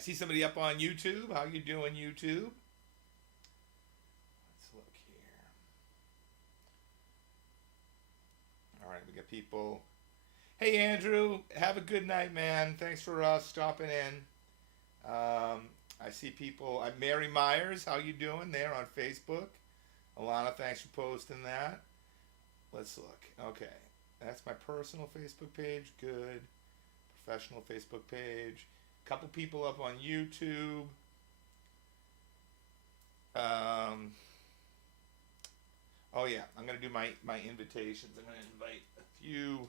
I see somebody up on YouTube. How you doing, YouTube? Let's look here. All right, we got people. Hey, Andrew. Have a good night, man. Thanks for stopping in. I see people. I'm Mary Myers. How you doing there on Facebook? Alana, thanks for posting that. Let's look. Okay, that's my personal Facebook page. Good. Professional Facebook page. Couple people up on YouTube. Oh yeah, I'm gonna do my invitations. I'm gonna invite a few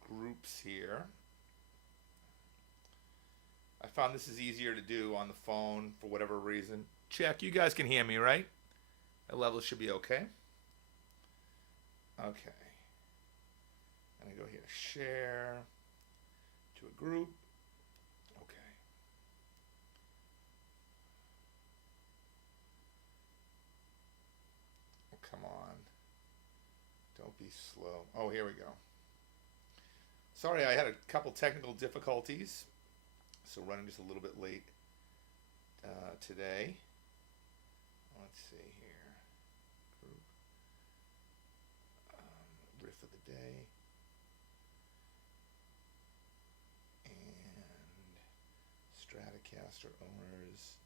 groups here. I found this is easier to do on the phone for whatever reason. Check, you guys can hear me, right? That level should be okay. Okay. I'm gonna go here, share to a group. Okay. Oh, come on. Don't be slow. Oh, here we go. Sorry, I had a couple technical difficulties, so running just a little bit late today. Let's see here. Group. Riff of the day. And Stratocaster owners.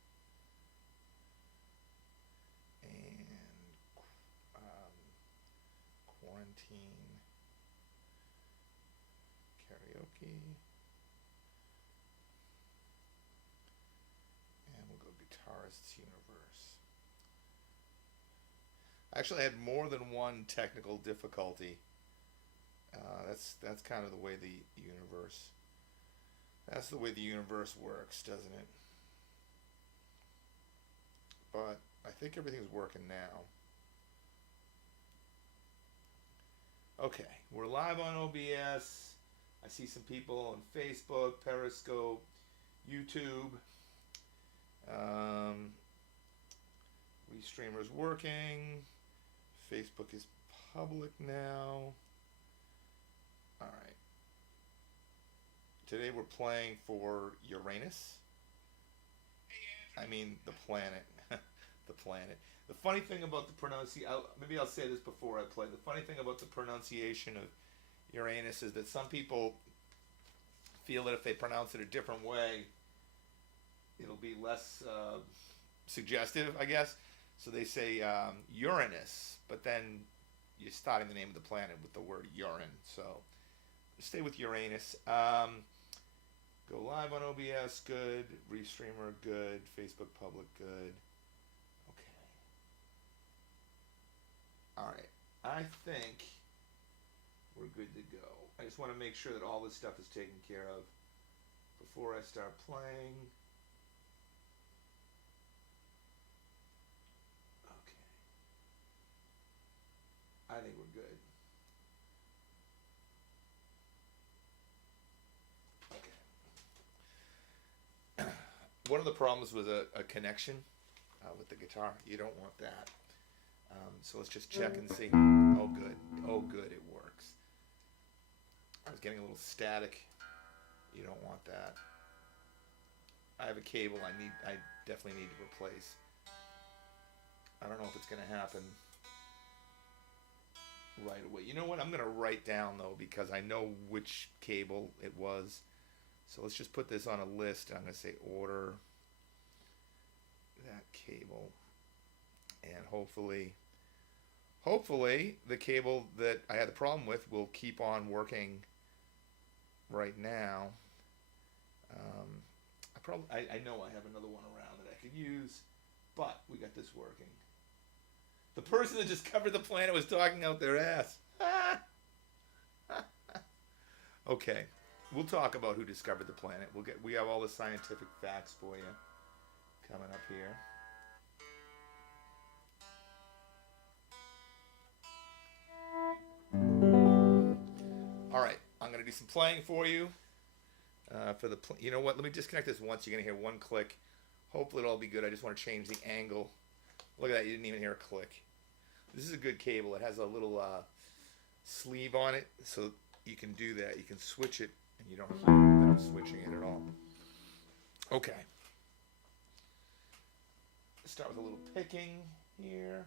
And quarantine. Karaoke. And we'll go Guitarists Universe. Actually, I had more than one technical difficulty. That's kind of the way the universe. That's the way the universe works, doesn't it? But I think everything's working now. Okay, we're live on OBS. I see some people on Facebook, Periscope, YouTube. Restreamer's working. Facebook is public now. All right. Today we're playing for Uranus. I mean the planet. The planet. The funny thing about the pronunciation, maybe I'll say this before I play. The funny thing about the pronunciation of Uranus is that some people feel that if they pronounce it a different way, it'll be less suggestive, I guess. So they say Uranus, but then you're starting the name of the planet with the word urine. So stay with Uranus. Go live on OBS, good. Restreamer, good. Facebook public, good. Okay. All right. I think we're good to go. I just want to make sure that all this stuff is taken care of before I start playing. Okay. I think we're good. Okay. One of the problems was a connection with the guitar. You don't want that. So let's just check and see. Oh, good. Oh, good. It works. I was getting a little static. You don't want that. I have a cable I definitely need to replace. I don't know if it's going to happen right away. You know what? I'm going to write down, though, because I know which cable it was. So let's just put this on a list. I'm going to say order that cable. And hopefully the cable that I had the problem with will keep on working right now. I know I have another one around that I could use, but we got this working. The person that discovered the planet was talking out their ass. Okay, we'll talk about who discovered the planet. We have all the scientific facts for you coming up here. All right, I'm going to do some playing for you. You know what? Let me disconnect this once. You're going to hear one click. Hopefully it'll all be good. I just want to change the angle. Look at that. You didn't even hear a click. This is a good cable. It has a little sleeve on it, so you can do that. You can switch it, and you don't hear that I'm switching it at all. Okay. Let's start with a little picking here.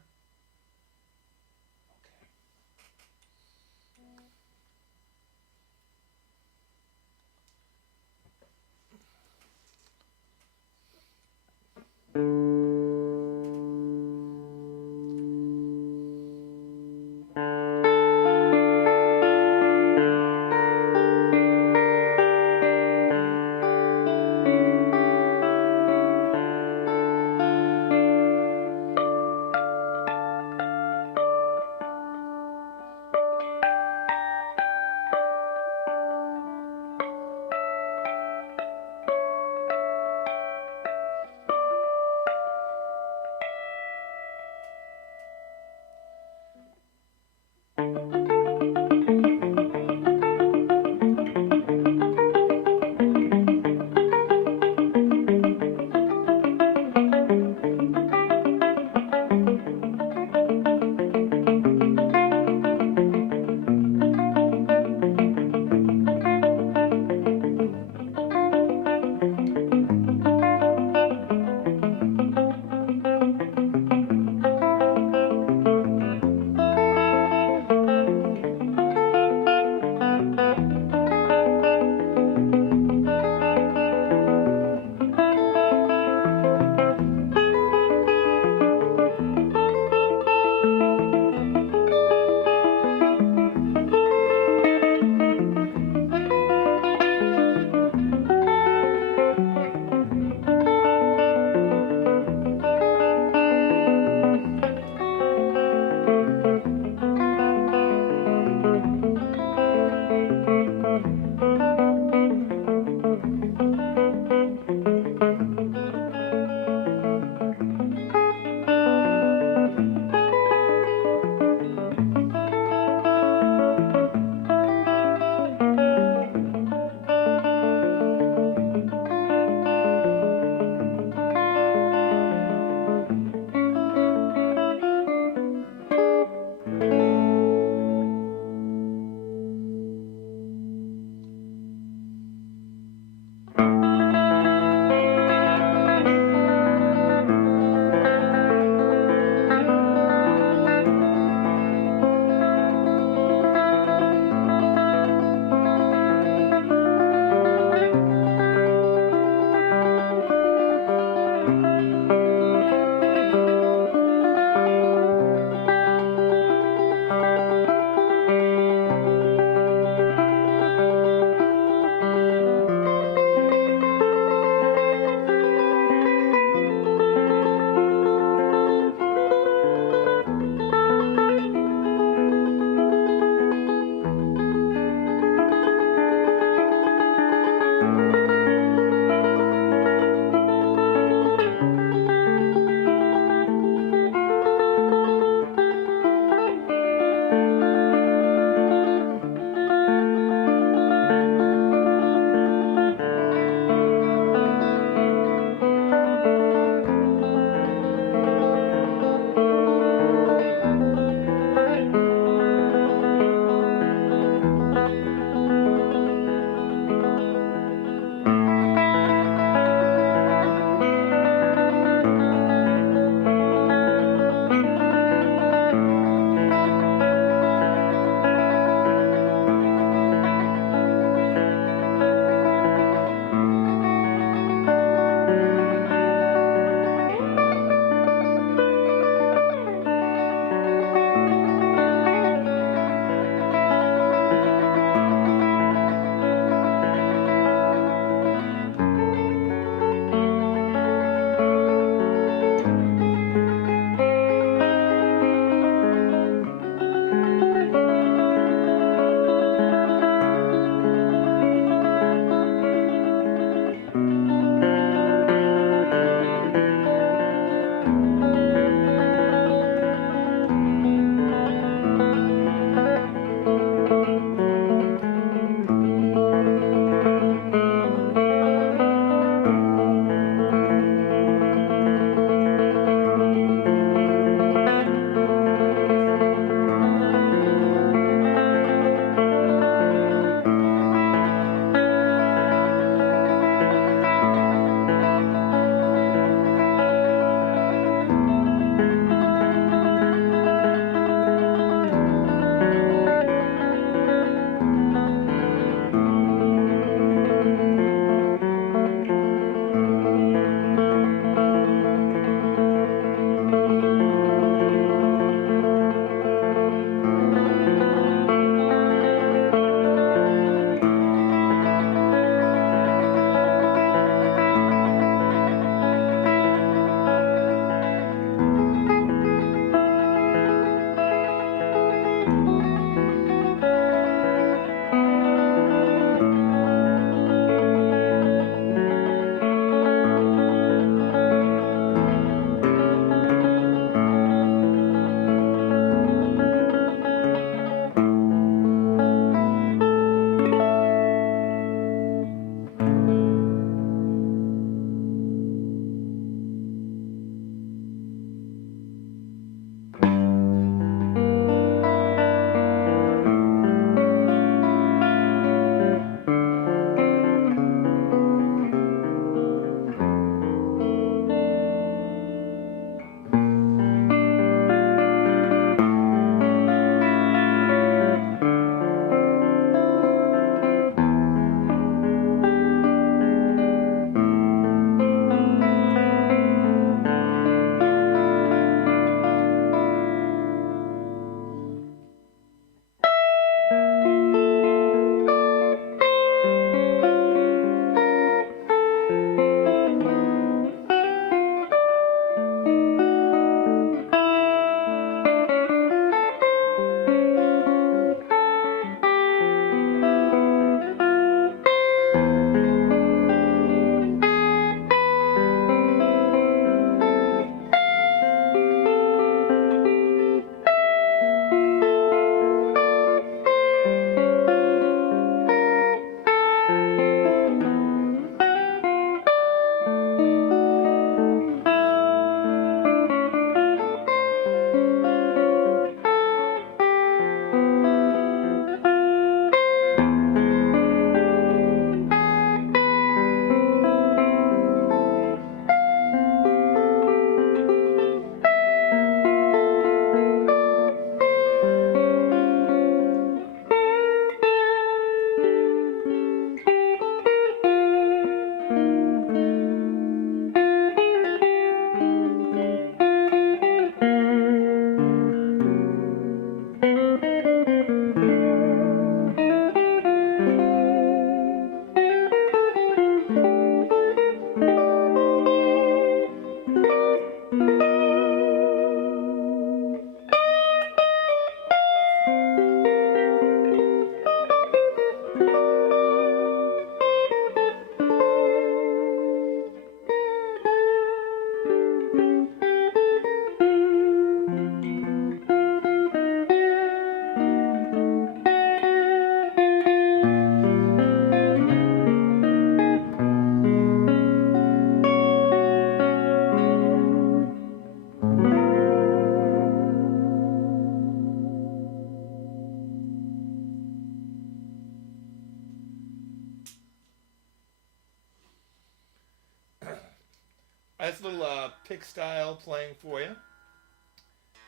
pick style playing for you.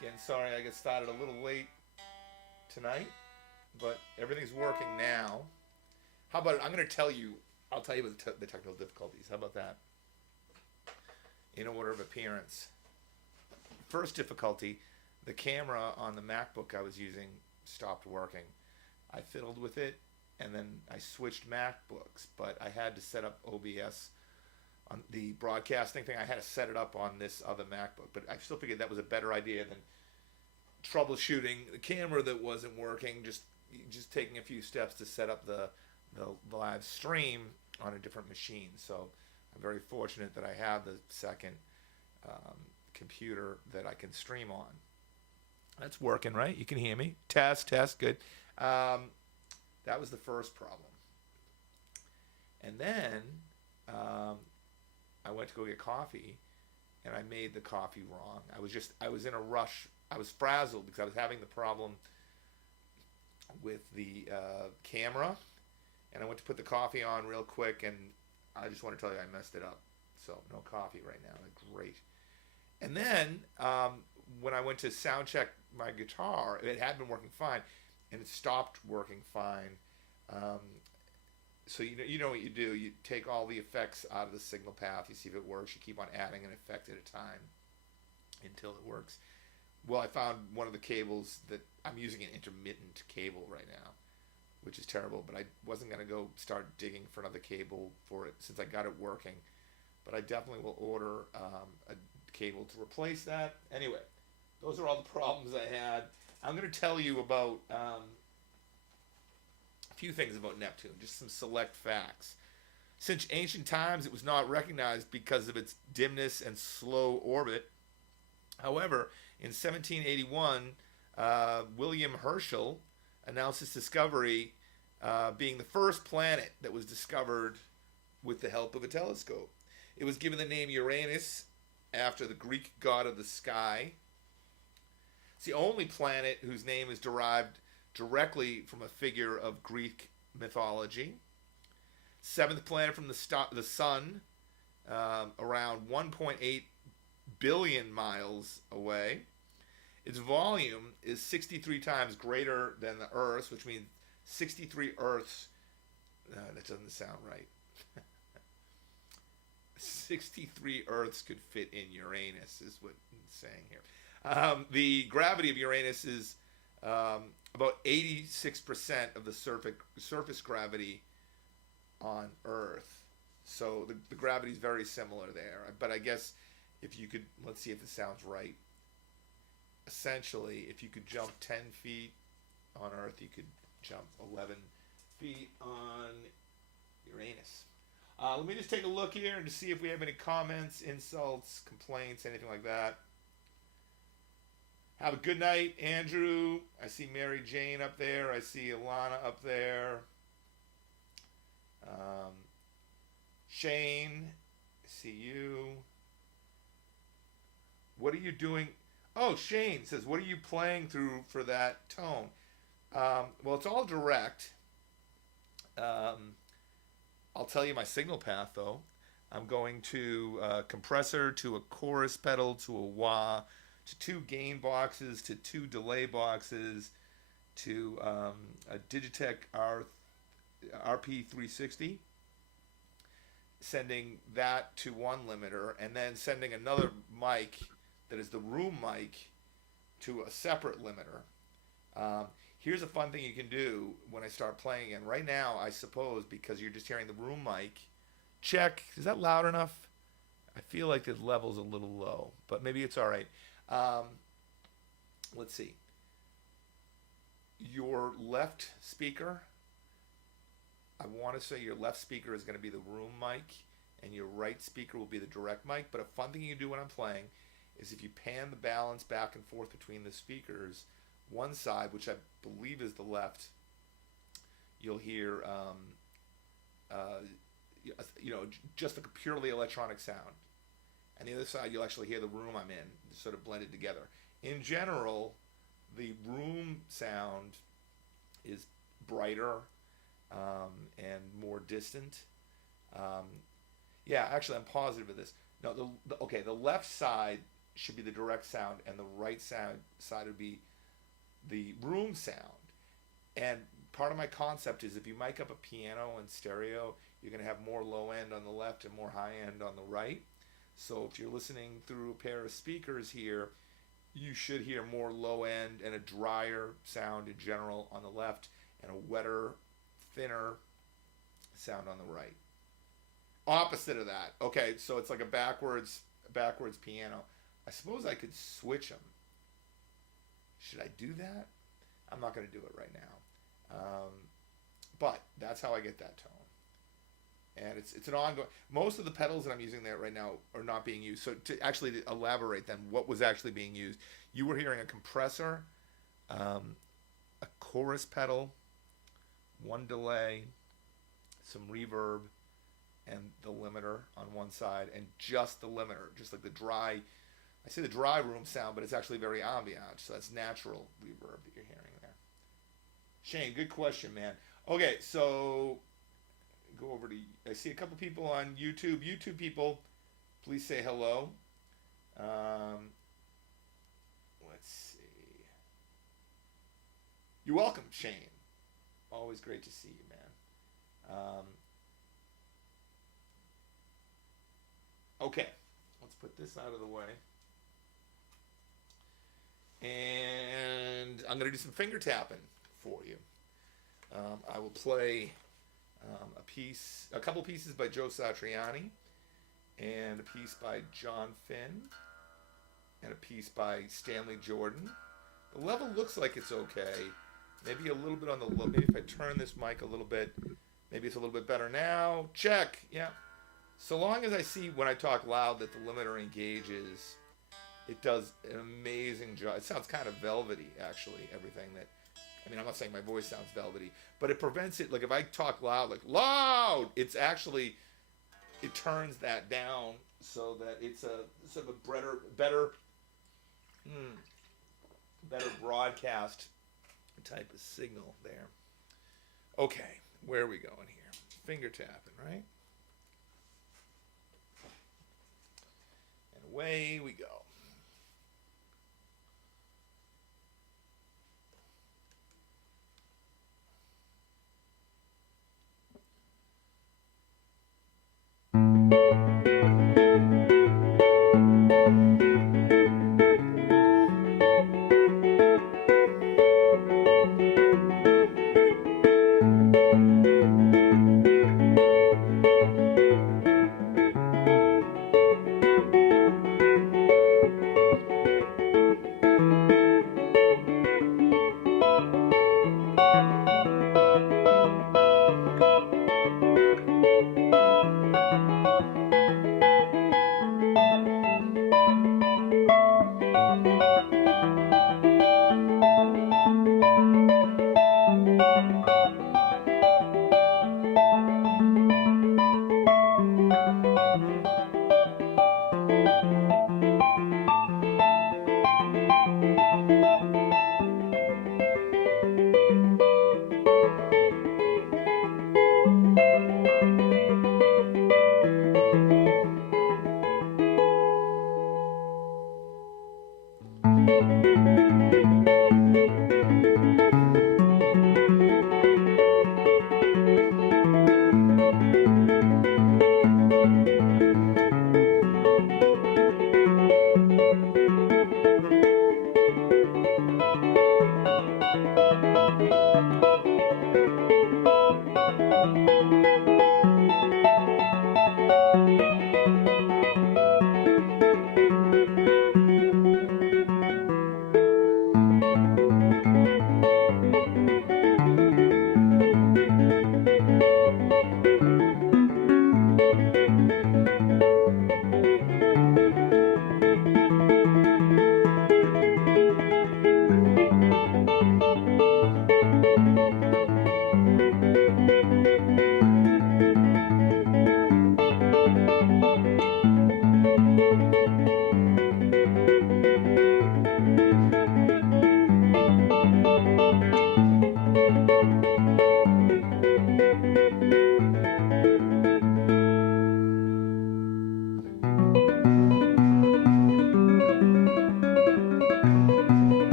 Again, sorry I got started a little late tonight, but everything's working now. How about it? I'm going to tell you, I'll tell you about the technical difficulties. How about that? In order of appearance. First difficulty, the camera on the MacBook I was using stopped working. I fiddled with it, and then I switched MacBooks, but I had to set up OBS on the broadcasting thing. I had to set it up on this other MacBook, but I still figured that was a better idea than troubleshooting the camera that wasn't working, just taking a few steps to set up the live stream on a different machine. So I'm very fortunate that I have the second computer that I can stream on. That's working, right? You can hear me. Test, good. That was the first problem. And then I went to go get coffee, and I made the coffee wrong. I was in a rush. I was frazzled because I was having the problem with the camera, and I went to put the coffee on real quick, and I just want to tell you I messed it up. So no coffee right now. Great. And then when I went to sound check my guitar, it had been working fine, and it stopped working fine. So you know what you do. You take all the effects out of the signal path. You see if it works. You keep on adding an effect at a time until it works. Well, I found one of the cables that I'm using an intermittent cable right now, which is terrible, but I wasn't going to go start digging for another cable for it since I got it working. But I definitely will order a cable to replace that. Anyway, those are all the problems I had. I'm going to tell you about a few things about Neptune, just some select facts. Since ancient times, it was not recognized because of its dimness and slow orbit. However, in 1781, William Herschel announced its discovery, being the first planet that was discovered with the help of a telescope. It was given the name Uranus after the Greek god of the sky. It's the only planet whose name is derived directly from a figure of Greek mythology. Seventh planet from the sun, around 1.8 billion miles away. Its volume is 63 times greater than the Earth's, which means 63 Earths. That doesn't sound right. 63 Earths could fit in Uranus, is what it's saying here. The gravity of Uranus is about 86% of the surface gravity on Earth. So the gravity is very similar there. But I guess if you could, let's see if this sounds right. Essentially, if you could jump 10 feet on Earth, you could jump 11 feet on Uranus. Let me just take a look here and to see if we have any comments, insults, complaints, anything like that. Have a good night, Andrew. I see Mary Jane up there. I see Alana up there. Shane, I see you. What are you doing? Oh, Shane says, what are you playing through for that tone? Well, it's all direct. I'll tell you my signal path, though. I'm going to a compressor, to a chorus pedal, to a wah, to 2 gain boxes, to 2 delay boxes, to a Digitech RP360, sending that to one limiter, and then sending another mic that is the room mic to a separate limiter. Here's a fun thing you can do when I start playing again. Right now, I suppose, because you're just hearing the room mic, check. Is that loud enough? I feel like the level's a little low, but maybe it's all right. Let's see. Your left speaker, I want to say your left speaker is going to be the room mic, and your right speaker will be the direct mic. But a fun thing you can do when I'm playing is if you pan the balance back and forth between the speakers, one side, which I believe is the left, you'll hear, just a purely electronic sound. And the other side, you'll actually hear the room I'm in, sort of blended together. In general, the room sound is brighter and more distant. Yeah, actually, I'm positive of this. No, okay, the left side should be the direct sound, and the right side would be the room sound. And part of my concept is if you mic up a piano in stereo, you're going to have more low end on the left and more high end on the right. So if you're listening through a pair of speakers here, you should hear more low end and a drier sound in general on the left, and a wetter, thinner sound on the right. Opposite of that. Okay, so it's like a backwards piano. I suppose I could switch them. Should I do that? I'm not going to do it right now. But that's how I get that tone. And it's an ongoing. Most of the pedals that I'm using there right now are not being used. So to actually elaborate then, what was actually being used? You were hearing a compressor, a chorus pedal, one delay, some reverb, and the limiter on one side, and just the limiter, just like the dry. I say the dry room sound, but it's actually very ambient. So that's natural reverb that you're hearing there. Shane, good question, man. Okay, so go over to. I see a couple people on YouTube. YouTube people, please say hello. Let's see. You're welcome, Shane. Always great to see you, man. Okay, let's put this out of the way. And I'm going to do some finger tapping for you. I will play a couple pieces by Joe Satriani, and a piece by John Finn, and a piece by Stanley Jordan. The level looks like it's okay. Maybe a little bit on the low. Maybe if I turn this mic a little bit, maybe it's a little bit better now. Check. Yeah. So long as I see when I talk loud that the limiter engages, it does an amazing job. It sounds kind of velvety, actually, everything that... I mean, I'm not saying my voice sounds velvety, but it prevents it. Like, if I talk loud, like, loud, it's actually... It turns that down so that it's a sort of a better broadcast type of signal there. Okay, where are we going here? Finger tapping, right? And away we go.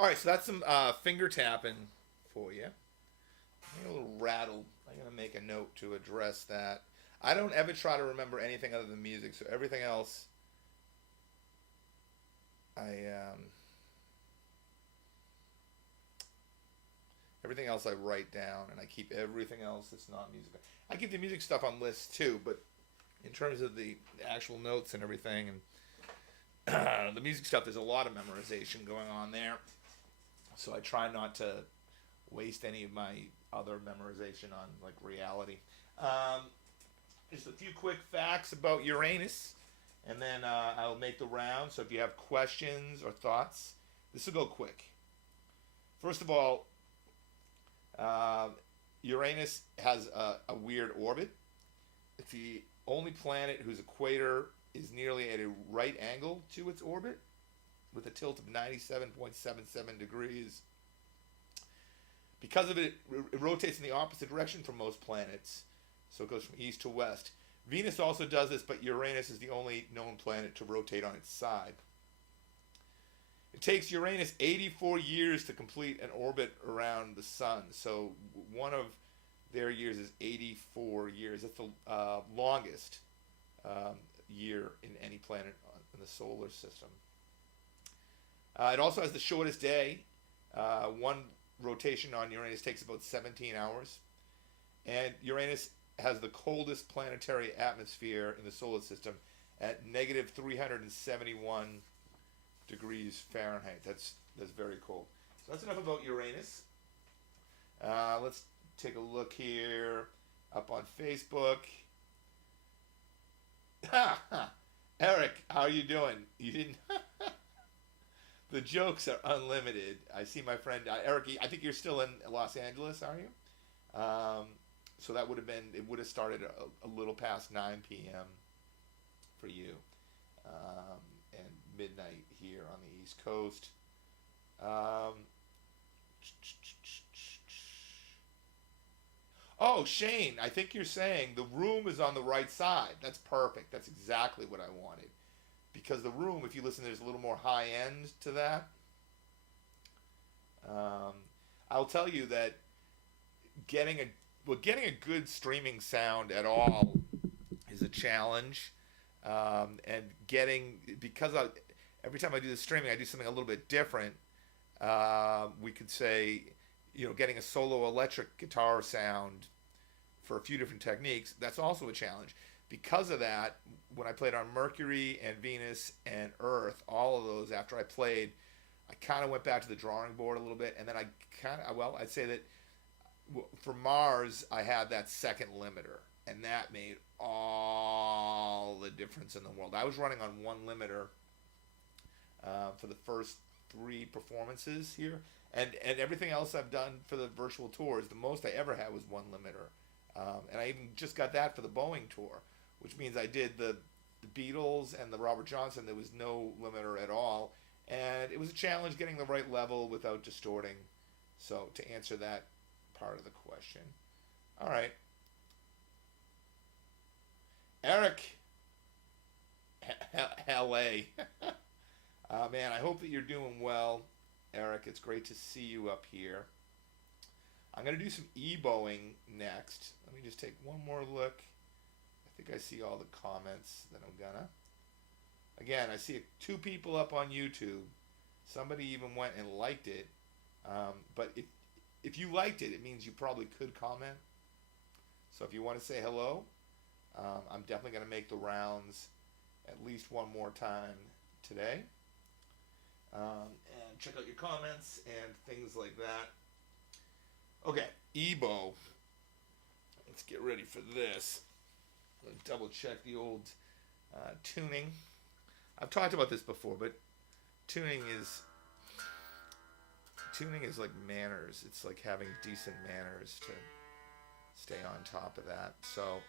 All right, so that's some finger tapping for you. I'm a little rattled. I'm gonna make a note to address that. I don't ever try to remember anything other than music, so everything else, I everything else I write down, and I keep everything else that's not music. I keep the music stuff on lists too, but in terms of the actual notes and everything, and the music stuff, there's a lot of memorization going on there. So I try not to waste any of my other memorization on like reality. Just a few quick facts about Uranus, and then I'll make the round. So if you have questions or thoughts, this will go quick. First of all, Uranus has a weird orbit. It's the only planet whose equator is nearly at a right angle to its orbit, with a tilt of 97.77 degrees. Because of it, it rotates in the opposite direction from most planets, so it goes from east to west. Venus also does this, but Uranus is the only known planet to rotate on its side. It takes Uranus 84 years to complete an orbit around the sun, so one of their years is 84 years. That's the longest year in any planet in the solar system. It also has the shortest day. One rotation on Uranus takes about 17 hours. And Uranus has the coldest planetary atmosphere in the solar system at negative 371 degrees Fahrenheit. That's very cold. So that's enough about Uranus. Let's take a look here up on Facebook. Eric, how are you doing? You didn't... The jokes are unlimited. I see my friend Eric. I think you're still in Los Angeles, are you? So that would have been. It would have started a little past 9 p.m. for you, and midnight here on the East Coast. Oh, Shane, I think you're saying the room is on the right side. That's perfect. That's exactly what I wanted. Because the room, if you listen, there's a little more high end to that. I'll tell you that getting a good streaming sound at all is a challenge, and because every time I do the streaming, I do something a little bit different. We could say, getting a solo electric guitar sound for a few different techniques. That's also a challenge. Because of that, when I played on Mercury and Venus and Earth, all of those, after I played, I kind of went back to the drawing board a little bit, and then I'd say that for Mars, I had that second limiter, and that made all the difference in the world. I was running on one limiter for the first 3 performances here, and everything else I've done for the virtual tours, the most I ever had was one limiter. And I even just got that for the Boeing tour, which means I did the Beatles and the Robert Johnson. There was no limiter at all, and it was a challenge getting the right level without distorting. So to answer that part of the question. All right. Eric, LA. Man, I hope that you're doing well, Eric. It's great to see you up here. I'm going to do some e-bowing next. Let me just take one more look. I think I see all the comments that I'm gonna. Again, I see 2 people up on YouTube. Somebody even went and liked it. But if you liked it, it means you probably could comment. So if you want to say hello, I'm definitely going to make the rounds at least one more time today. And check out your comments and things like that. Okay, e-bow. Let's get ready for this. Let's double check the old tuning. I've talked about this before, but tuning is like manners. It's like having decent manners to stay on top of that. So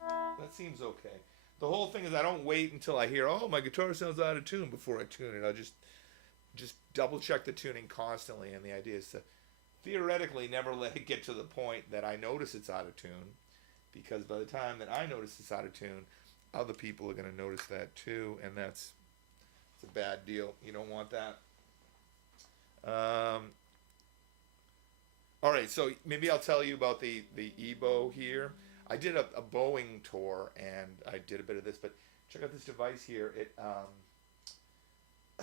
that seems okay. The whole thing is I don't wait until I hear, oh, my guitar sounds out of tune before I tune it. I'll just double check the tuning constantly, and the idea is to theoretically never let it get to the point that I notice it's out of tune, because by the time that I notice it's out of tune, other people are going to notice that too, and it's a bad deal. You don't want that. All right, so maybe I'll tell you about the e-bow here. I did a bowing tour, and I did a bit of this, but check out this device here.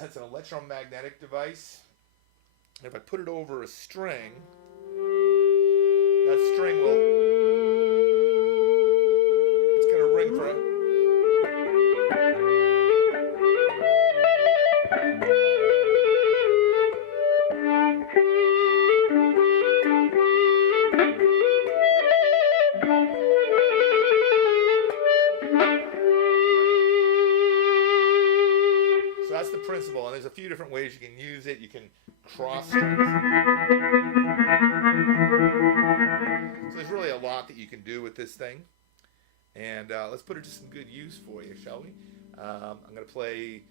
It's an electromagnetic device. And if I put it over a string, that string it's going to ring for a... That's the principle, and there's a few different ways you can use it. You can cross strings. So there's really a lot that you can do with this thing. And let's put it to some good use for you, shall we? I'm going to play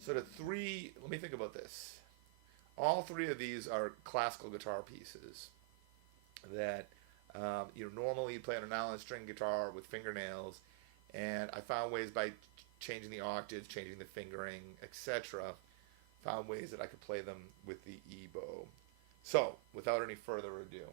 sort of 3, let me think about this. All 3 of these are classical guitar pieces that normally you play on a nylon string guitar with fingernails, and I found ways by changing the octaves, changing the fingering, etc., found ways that I could play them with the e-bow. So, without any further ado.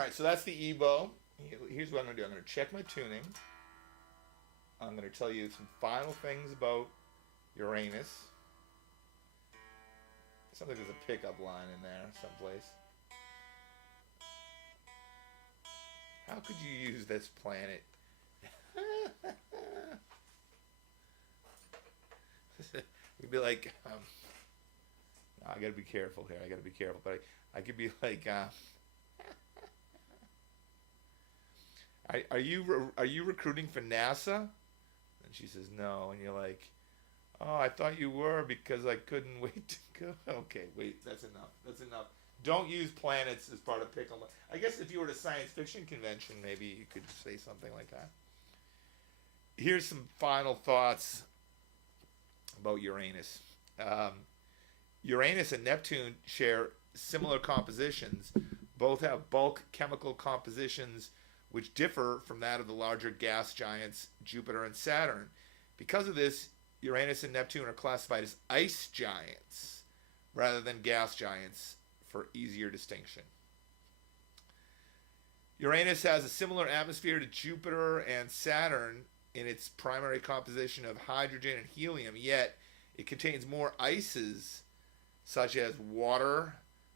All right, so that's the EBO. Here's what I'm going to do. I'm going to check my tuning. I'm going to tell you some final things about Uranus. Sounds like there's a pickup line in there someplace. How could you use this planet? You'd be like, I gotta be careful here. I gotta be careful. But I could be like, are you recruiting for NASA? And she says no. And you're like, oh, I thought you were because I couldn't wait to go. Okay, wait, that's enough. That's enough. Don't use planets as part of pickle. I guess if you were at a science fiction convention, maybe you could say something like that. Here's some final thoughts about Uranus. Uranus and Neptune share similar compositions. Both have bulk chemical compositions which differ from that of the larger gas giants Jupiter and Saturn. Because of this, Uranus and Neptune are classified as ice giants rather than gas giants for easier distinction. Uranus has a similar atmosphere to Jupiter and Saturn in its primary composition of hydrogen and helium, yet it contains more ices such as water,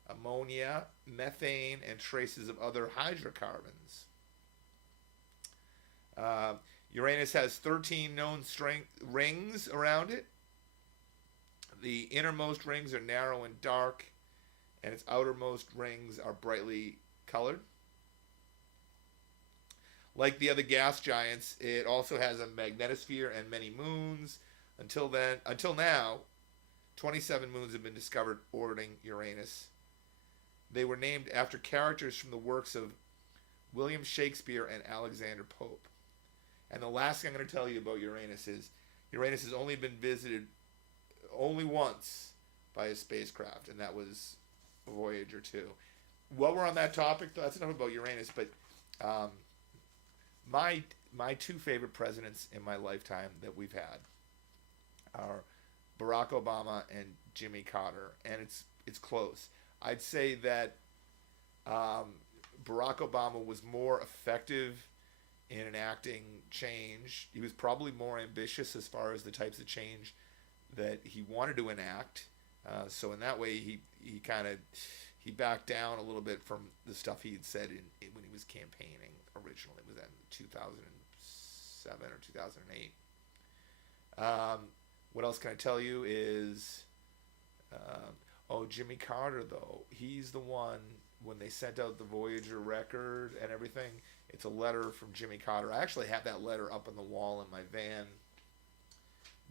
ammonia, methane, and traces of other hydrocarbons. Uranus has 13 known rings around it. The innermost rings are narrow and dark, and its outermost rings are brightly colored. Like the other gas giants, it also has a magnetosphere and many moons. Until now, 27 moons have been discovered orbiting Uranus. They were named after characters from the works of William Shakespeare and Alexander Pope. And the last thing I'm going to tell you about Uranus is Uranus has only been visited only once by a spacecraft, and that was Voyager 2. While we're on that topic, that's enough about Uranus, but my two favorite presidents in my lifetime that we've had are Barack Obama and Jimmy Carter, and it's close. I'd say that Barack Obama was more effective in enacting change. He was probably more ambitious as far as the types of change that he wanted to enact. So in that way, he backed down a little bit from the stuff he had said when he was campaigning originally. It was in 2007 or 2008. What else can I tell you is, Jimmy Carter, though. He's the one, when they sent out the Voyager record and everything, it's a letter from Jimmy Carter. I actually have that letter up on the wall in my van.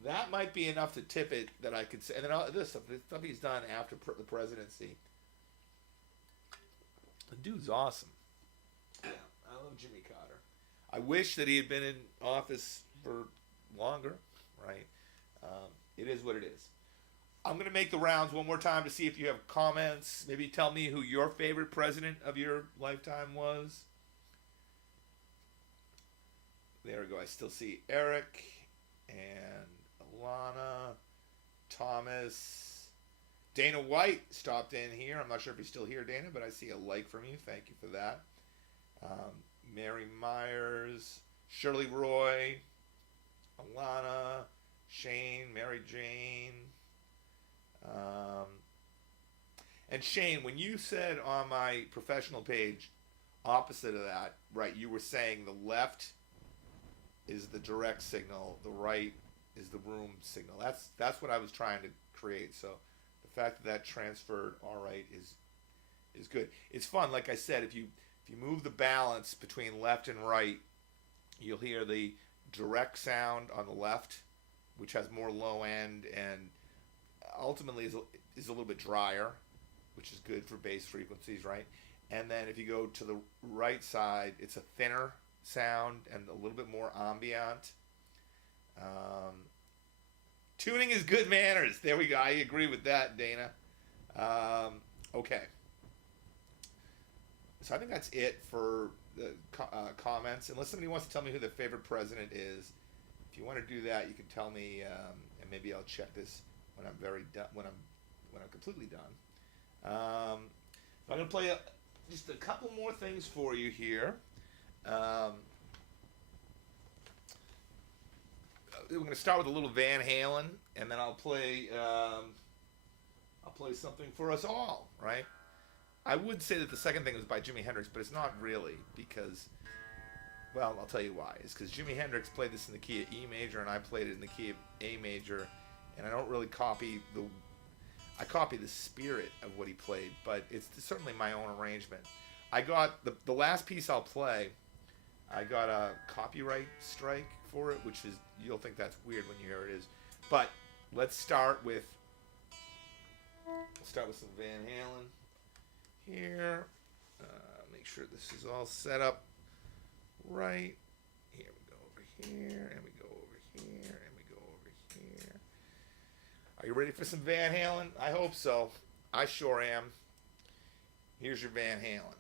That might be enough to tip it that I could say. And then this stuff he's done after the presidency. The dude's awesome. Yeah, I love Jimmy Carter. I wish that he had been in office for longer, right? It is what it is. I'm going to make the rounds one more time to see if you have comments. Maybe tell me who your favorite president of your lifetime was. There we go. I still see Eric and Alana, Thomas. Dana White stopped in here. I'm not sure if he's still here, Dana, but I see a like from you. Thank you for that. Mary Myers, Shirley Roy, Alana, Shane, Mary Jane. And Shane, when you said on my professional page, opposite of that, right, you were saying the left is the direct signal, the right is the room signal. That's what I was trying to create. So the fact that transferred all right is good. It's fun. Like I said, if you move the balance between left and right, you'll hear the direct sound on the left, which has more low end and ultimately is a little bit drier, which is good for bass frequencies, right? And then if you go to the right side, it's a thinner sound and a little bit more ambient. Tuning is good manners. There we go. I agree with that, Dana. Okay. So I think that's it for the comments. Unless somebody wants to tell me who their favorite president is, if you want to do that, you can tell me, and maybe I'll check this when I'm when I'm completely done. I'm going to play just a couple more things for you here. We're going to start with a little Van Halen, and then I'll play something for us all, right? I would say that the second thing was by Jimi Hendrix, but it's not really because, well, I'll tell you why. It's because Jimi Hendrix played this in the key of E major, and I played it in the key of A major, and I don't really copy I copy the spirit of what he played, but it's certainly my own arrangement. I got the last piece I'll play, I got a copyright strike for it, which is, you'll think that's weird when you hear it is. But let's start with some Van Halen here. Make sure this is all set up right. Here we go over here, and we go over here, and we go over here. Are you ready for some Van Halen? I hope so. I sure am. Here's your Van Halen.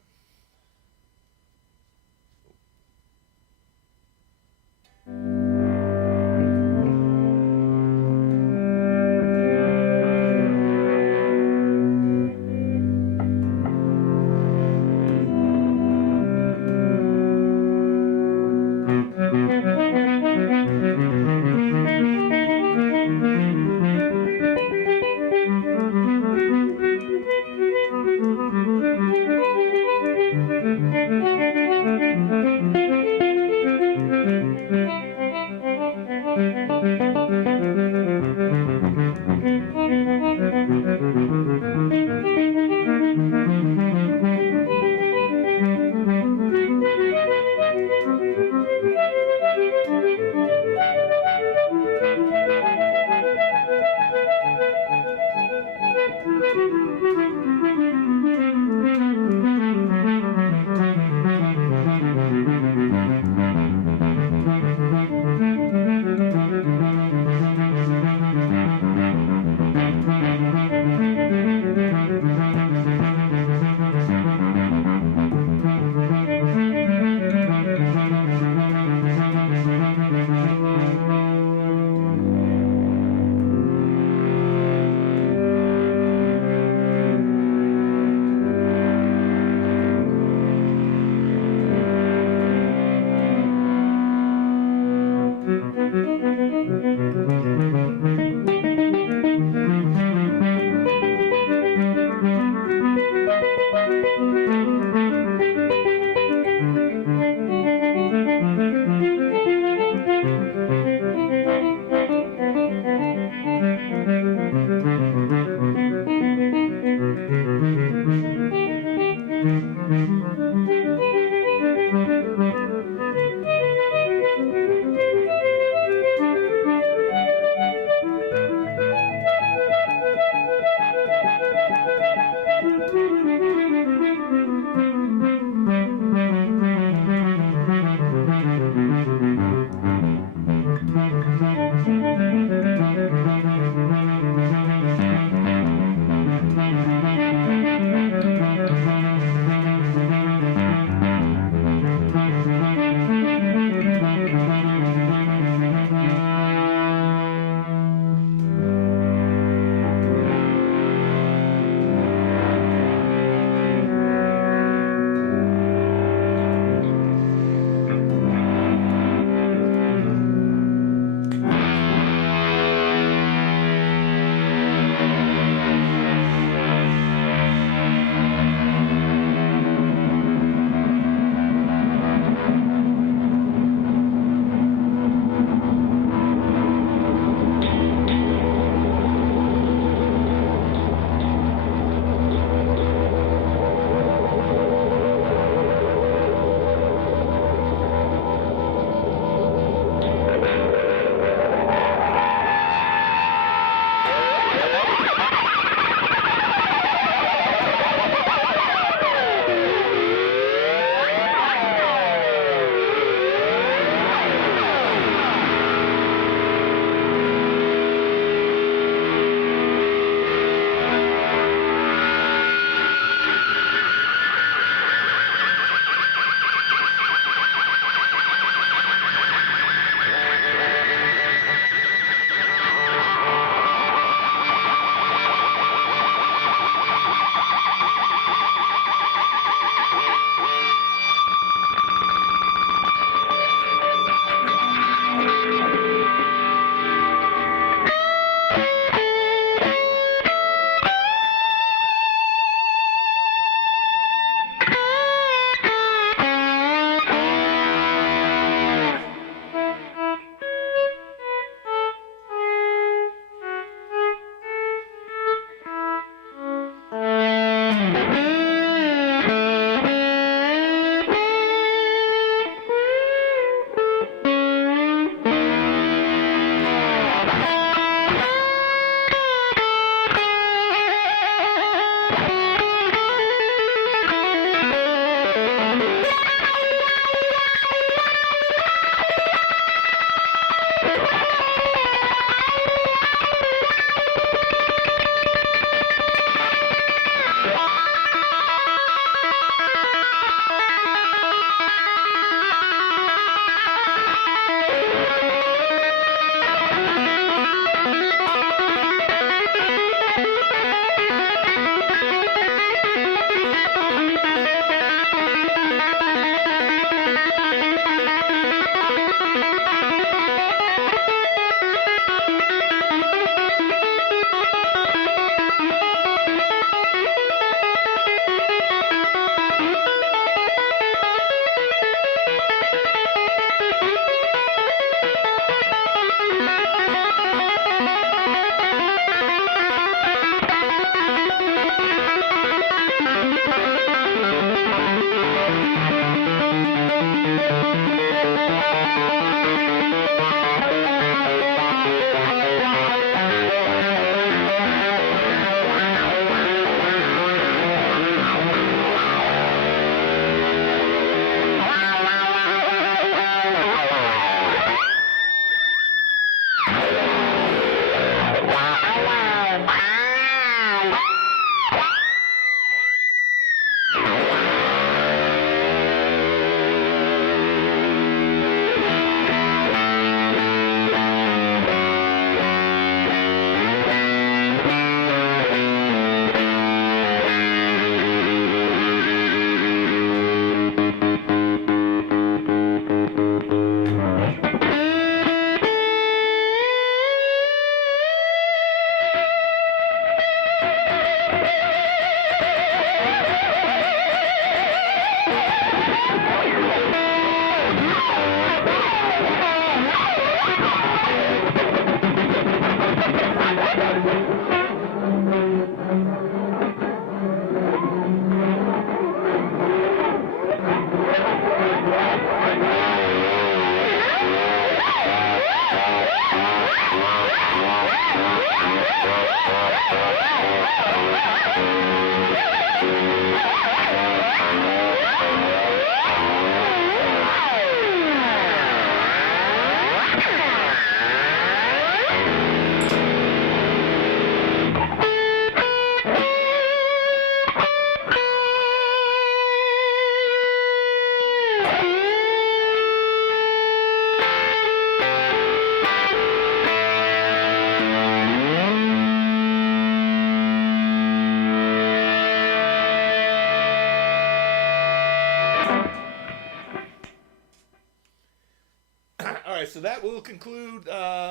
All right, so that will conclude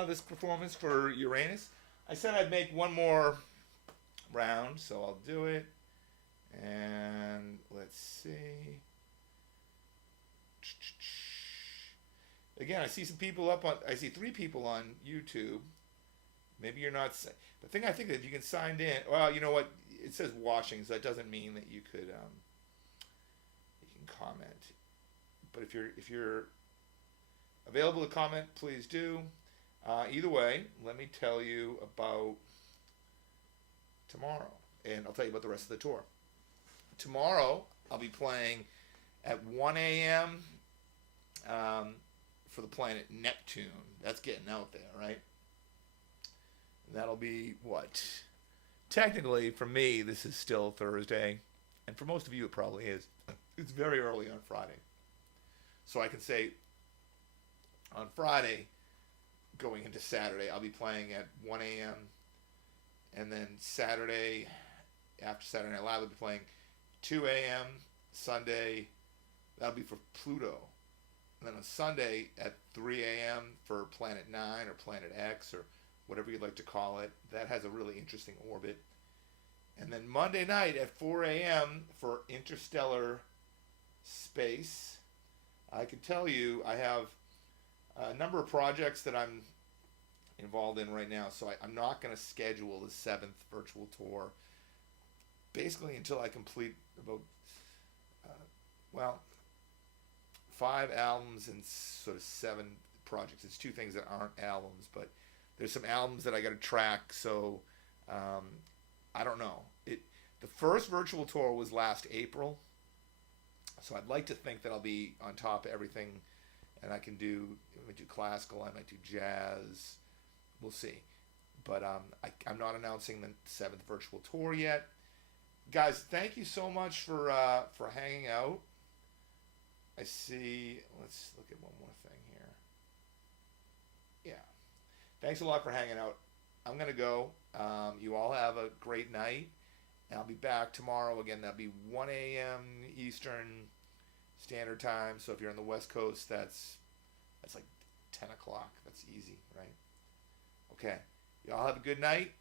this performance for Uranus. I said I'd make one more round, so I'll do it. And let's see. Again, I see some people up on. I see 3 people on YouTube. Maybe you're not. The thing I think that if you can sign in. Well, you know what? It says watching, so that doesn't mean that you could. You can comment. But if you're available to comment, please do. Either way, let me tell you about tomorrow, and I'll tell you about the rest of the tour. Tomorrow, I'll be playing at 1 a.m. For the planet Neptune. That's getting out there, right? That'll be what? Technically, for me, this is still Thursday, and for most of you, it probably is. It's very early on Friday. So I can say on Friday, going into Saturday, I'll be playing at 1 a.m. And then Saturday, after Saturday Night Live, I'll be playing 2 a.m. Sunday, that'll be for Pluto. And then on Sunday at 3 a.m. for Planet 9 or Planet X or whatever you'd like to call it. That has a really interesting orbit. And then Monday night at 4 a.m. for interstellar space. I can tell you I have a number of projects that I'm involved in right now, so I'm not going to schedule the 7th virtual tour basically until I complete about, 5 albums and sort of 7 projects. It's 2 things that aren't albums, but there's some albums that I got to track, so I don't know. The first virtual tour was last April, so I'd like to think that I'll be on top of everything, and I might do classical, I might do jazz, we'll see. But I'm not announcing the 7th virtual tour yet. Guys, thank you so much for hanging out. I see, let's look at one more thing here. Yeah. Thanks a lot for hanging out. I'm going to go. You all have a great night. And I'll be back tomorrow. Again, that'll be 1 a.m. Eastern Standard Time. So if you're on the West Coast, that's like 10 o'clock. That's easy, right? Okay. You all have a good night.